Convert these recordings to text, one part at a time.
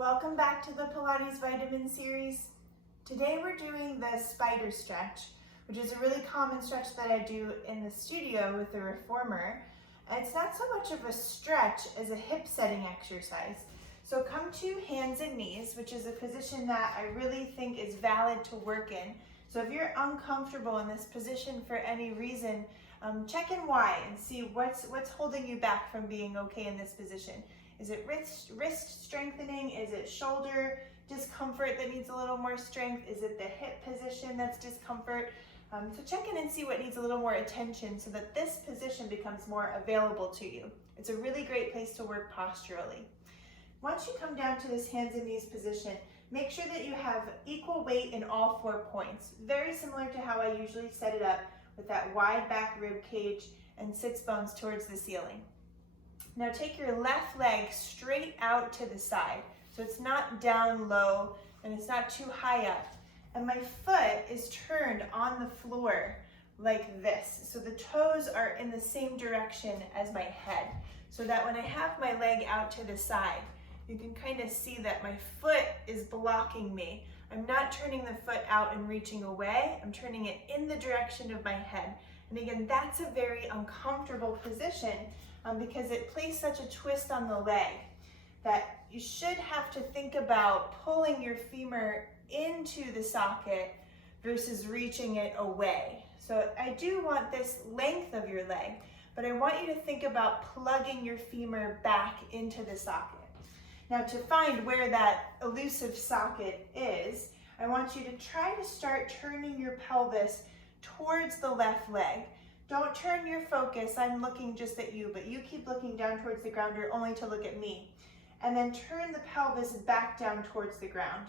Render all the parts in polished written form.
Welcome back to the Pilates Vitamin series. Today we're doing the spider stretch, which is a really common stretch that I do in the studio with the reformer. And it's not so much of a stretch as a hip setting exercise. So come to hands and knees, which is a position that I really think is valid to work in. So if you're uncomfortable in this position for any reason, check in why and see what's holding you back from being okay in this position. Is it wrist strengthening? Is it shoulder discomfort that needs a little more strength? Is it the hip position that's discomfort? So check in and see what needs a little more attention so that this position becomes more available to you. It's a really great place to work posturally. Once you come down to this hands and knees position, make sure that you have equal weight in all 4 points. Very similar to how I usually set it up with that wide back rib cage and sits bones towards the ceiling. Now take your left leg straight out to the side. So it's not down low and it's not too high up. And my foot is turned on the floor like this. So the toes are in the same direction as my head. So that when I have my leg out to the side, you can kind of see that my foot is blocking me. I'm not turning the foot out and reaching away. I'm turning it in the direction of my head. And again, that's a very uncomfortable position because it places such a twist on the leg that you should have to think about pulling your femur into the socket versus reaching it away. So I do want this length of your leg, but I want you to think about plugging your femur back into the socket. Now to find where that elusive socket is, I want you to try to start turning your pelvis towards the left leg. Don't turn your focus, I'm looking just at you, but you keep looking down towards the ground or only to look at me. And then turn the pelvis back down towards the ground.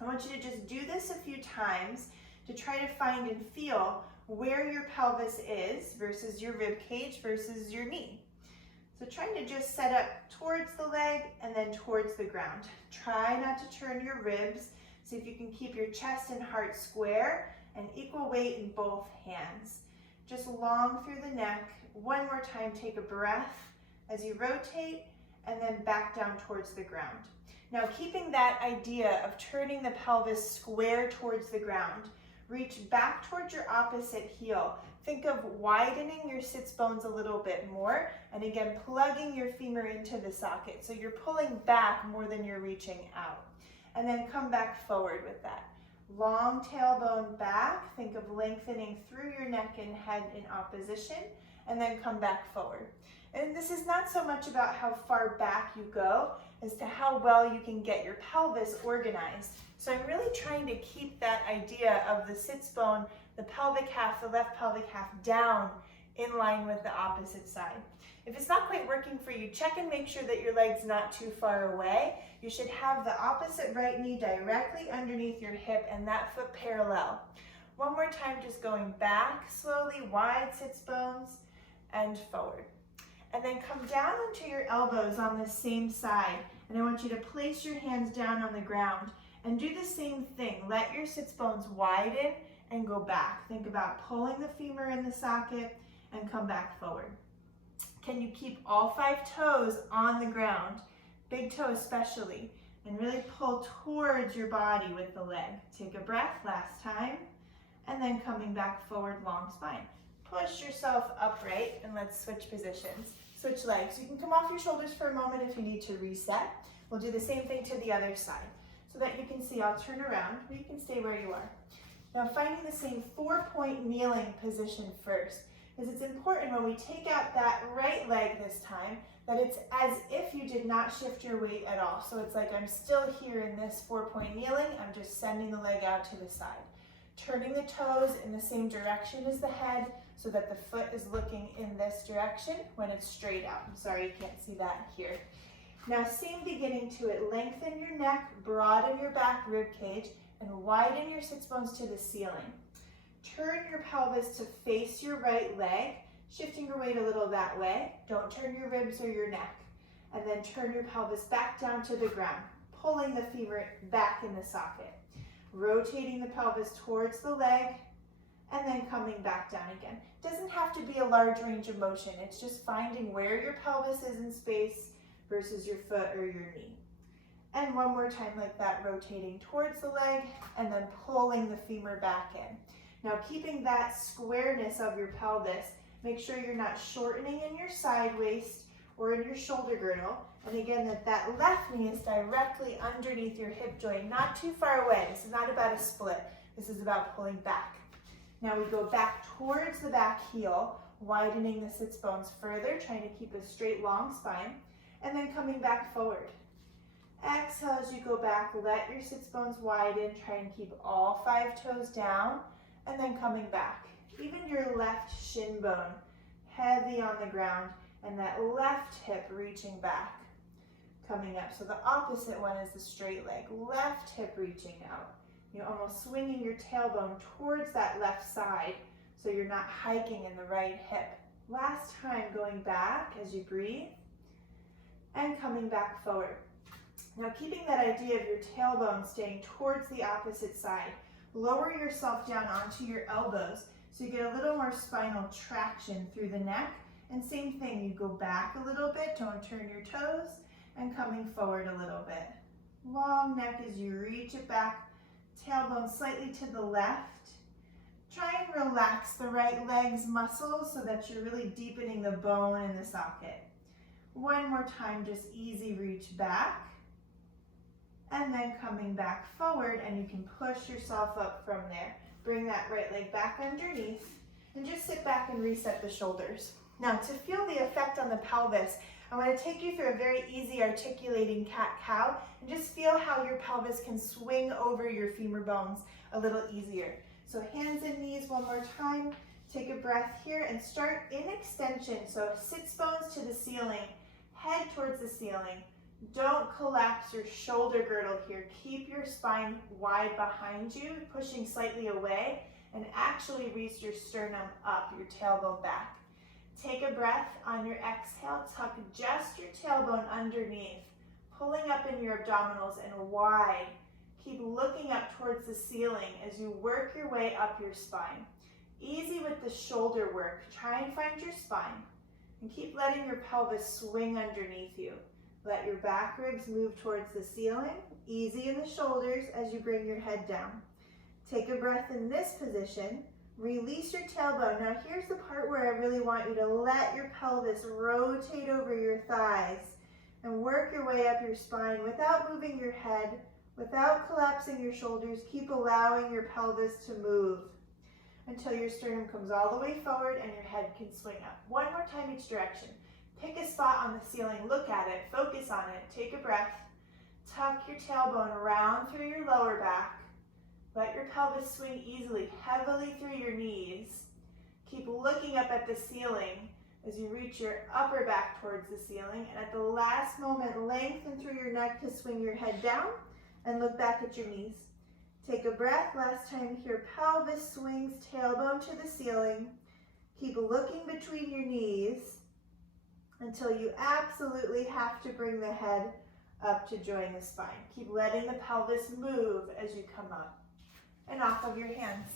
I want you to just do this a few times to try to find and feel where your pelvis is versus your rib cage versus your knee. So trying to just set up towards the leg and then towards the ground. Try not to turn your ribs. See if you can keep your chest and heart square and equal weight in both hands. Just long through the neck. One more time, take a breath as you rotate and then back down towards the ground. Now keeping that idea of turning the pelvis square towards the ground, reach back towards your opposite heel. Think of widening your sits bones a little bit more and again plugging your femur into the socket. So you're pulling back more than you're reaching out. And then come back forward with that. Long tailbone back, think of lengthening through your neck and head in opposition, and then come back forward. And this is not so much about how far back you go as to how well you can get your pelvis organized. So I'm really trying to keep that idea of the sits bone, the pelvic half, the left pelvic half down in line with the opposite side. If it's not quite working for you, check and make sure that your leg's not too far away. You should have the opposite right knee directly underneath your hip and that foot parallel. One more time, just going back slowly, wide sits bones and forward. And then come down onto your elbows on the same side. And I want you to place your hands down on the ground and do the same thing. Let your sits bones widen and go back. Think about pulling the femur in the socket and come back forward. Can you keep all 5 toes on the ground, big toe especially, and really pull towards your body with the leg? Take a breath, last time, and then coming back forward, long spine. Push yourself upright and let's switch positions. Switch legs. You can come off your shoulders for a moment if you need to reset. We'll do the same thing to the other side. So that you can see, I'll turn around, or you can stay where you are. Now finding the same 4-point kneeling position first. Because it's important when we take out that right leg this time, that it's as if you did not shift your weight at all. So it's like I'm still here in this 4-point kneeling, I'm just sending the leg out to the side. Turning the toes in the same direction as the head so that the foot is looking in this direction when it's straight out. I'm sorry you can't see that here. Now same beginning to it, lengthen your neck, broaden your back rib cage, and widen your sits bones to the ceiling. Turn your pelvis to face your right leg, shifting your weight a little that way. Don't turn your ribs or your neck. And then turn your pelvis back down to the ground, pulling the femur back in the socket. Rotating the pelvis towards the leg, and then coming back down again. Doesn't have to be a large range of motion. It's just finding where your pelvis is in space versus your foot or your knee. And one more time like that, rotating towards the leg and then pulling the femur back in. Now keeping that squareness of your pelvis, make sure you're not shortening in your side waist or in your shoulder girdle. And again, that left knee is directly underneath your hip joint, not too far away. This is not about a split. This is about pulling back. Now we go back towards the back heel, widening the sits bones further, trying to keep a straight, long spine, and then coming back forward. Exhale as you go back, let your sits bones widen, try and keep all 5 toes down, and then coming back. Even your left shin bone, heavy on the ground, and that left hip reaching back, coming up. So the opposite one is the straight leg, left hip reaching out. You're almost swinging your tailbone towards that left side so you're not hiking in the right hip. Last time, going back as you breathe and coming back forward. Now keeping that idea of your tailbone staying towards the opposite side, lower yourself down onto your elbows so you get a little more spinal traction through the neck. And same thing, you go back a little bit, don't turn your toes, and coming forward a little bit. Long neck as you reach it back, tailbone slightly to the left. Try and relax the right leg's muscles so that you're really deepening the bone in the socket. One more time, just easy reach back. And then coming back forward, and you can push yourself up from there. Bring that right leg back underneath, and just sit back and reset the shoulders. Now, to feel the effect on the pelvis, I want to take you through a very easy articulating cat-cow, and just feel how your pelvis can swing over your femur bones a little easier. So hands and knees one more time. Take a breath here and start in extension. So sits bones to the ceiling, head towards the ceiling. Don't collapse your shoulder girdle here. Keep your spine wide behind you, pushing slightly away, and actually reach your sternum up, your tailbone back. Take a breath on your exhale. Tuck just your tailbone underneath, pulling up in your abdominals and wide. Keep looking up towards the ceiling as you work your way up your spine. Easy with the shoulder work. Try and find your spine, and keep letting your pelvis swing underneath you. Let your back ribs move towards the ceiling. Easy in the shoulders as you bring your head down. Take a breath in this position. Release your tailbone. Now here's the part where I really want you to let your pelvis rotate over your thighs and work your way up your spine without moving your head, without collapsing your shoulders. Keep allowing your pelvis to move until your sternum comes all the way forward and your head can swing up. One more time each direction. Pick a spot on the ceiling, look at it, focus on it, take a breath. Tuck your tailbone around through your lower back. Let your pelvis swing easily, heavily through your knees. Keep looking up at the ceiling as you reach your upper back towards the ceiling. And at the last moment, lengthen through your neck to swing your head down and look back at your knees. Take a breath. Last time here, pelvis swings, tailbone to the ceiling. Keep looking between your knees until you absolutely have to bring the head up to join the spine. Keep letting the pelvis move as you come up and off of your hands.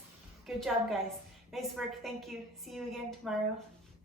Good job, guys. Nice work. Thank you. See you again tomorrow.